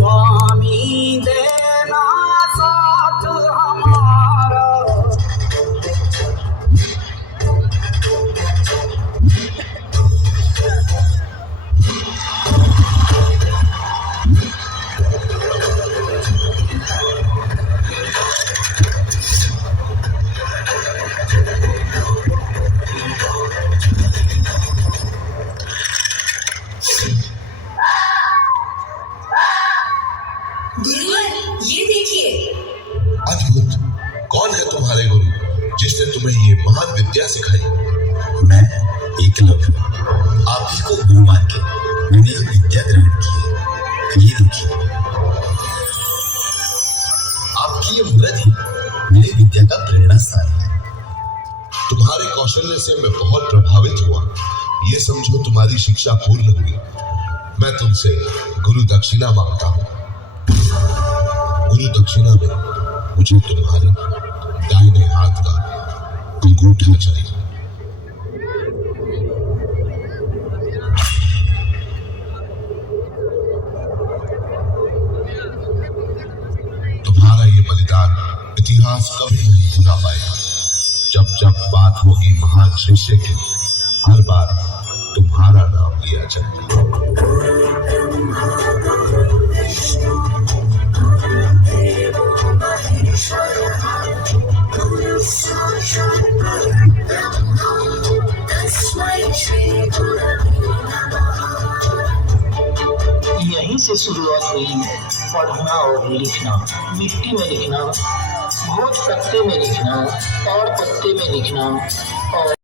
स्वामी देना साथ हमारा। गुरुवर ये देखिए। अद्भुत। कौन है तुम्हारे गुरु जिसने तुम्हें ये महान विद्या सिखाई? मैं एकलव्य आप ही को गुरु मान के मैंने ये विद्या ग्रहण की है। ये देखिए, आपकी ये मूर्ति ही मेरी विद्या का प्रेरणा स्थान है। तुम्हारे कौशल्य से मैं बहुत प्रभावित हुआ। ये समझो तुम्हारी शिक्षा पूर्ण हुई। मैं तुमसे गुरु दक्षिणा मांगता हूँ। गुरु दक्षिणा में मुझे तुम्हारे दाहिने हाथ का अंगूठा चाहिए। तुम्हारा ये बलिदान इतिहास कभी नहीं भुला पाएगा। जब जब बात होगी महान शिष्य की, हर बार तुम्हारा नाम लिया जाएगा। यहीं से शुरुआत हुई पढ़ना और लिखना। मिट्टी में लिखना, भोज पत्ते में लिखना, और पत्ते में लिखना, और